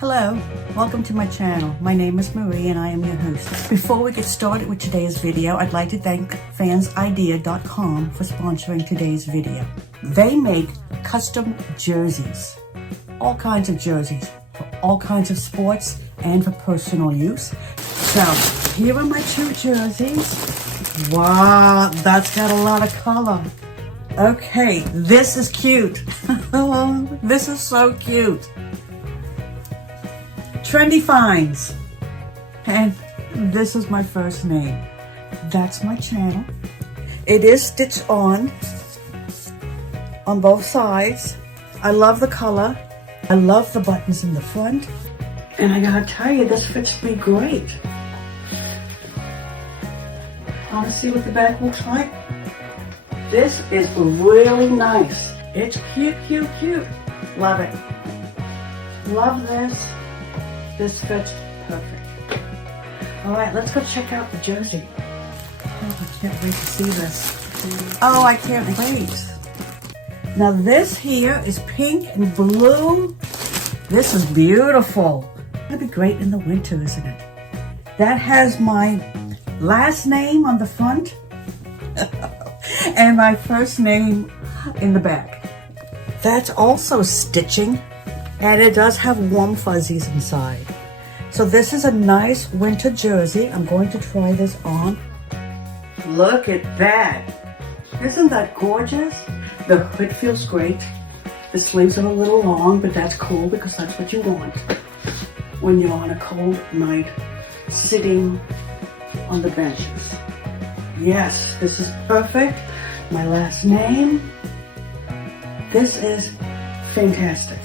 Hello, welcome to my channel. My name is Marie and I am your host. Before we get started with today's video, I'd like to thank FansIdea.com for sponsoring today's video. They make custom jerseys, all kinds of jerseys for all kinds of sports and for personal use. So here are my two jerseys. Wow, that's got a lot of color. Okay, this is cute. This is so cute. Trendy Finds, and this is my first name. That's my channel. It is stitched on both sides. I love the color. I love the buttons in the front, and I gotta tell you, this fits me great. Want to see what the back looks like? This is really nice. It's cute, cute, cute. Love it. Love this. This fits perfect. All right, let's go check out the jersey. Oh, I can't wait to see this. Oh, I can't wait. Now this here is pink and blue. This is beautiful. It'll be great in the winter, isn't it? That has my last name on the front and my first name in the back. That's also stitching. And it does have warm fuzzies inside. So this is a nice winter jersey. I'm going to try this on. Look at that. Isn't that gorgeous? The hood feels great. The sleeves are a little long, but that's cool because that's what you want when you're on a cold night sitting on the benches. Yes, this is perfect. My last name. This is fantastic.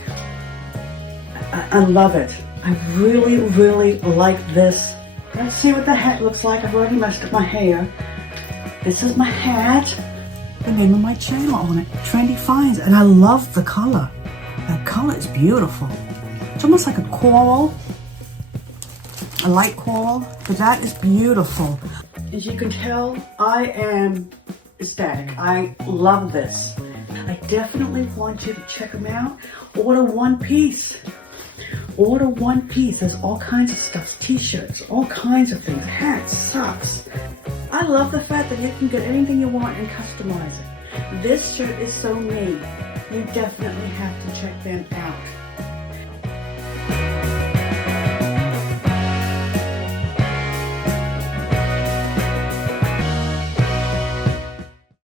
I love it. I really, really like this. Let's see what the hat looks like. I've already messed up my hair. This is my hat. The name of my channel on it, Trendy Finds, and I love the color. That color is beautiful. It's almost like a coral, a light coral, but that is beautiful. As you can tell, I am ecstatic. I love this. I definitely want you to check them out. Order one piece. Order one piece. There's all kinds of stuff, t-shirts, all kinds of things, hats, socks. I love the fact that you can get anything you want and customize it. This shirt is so me. You definitely have to check them out.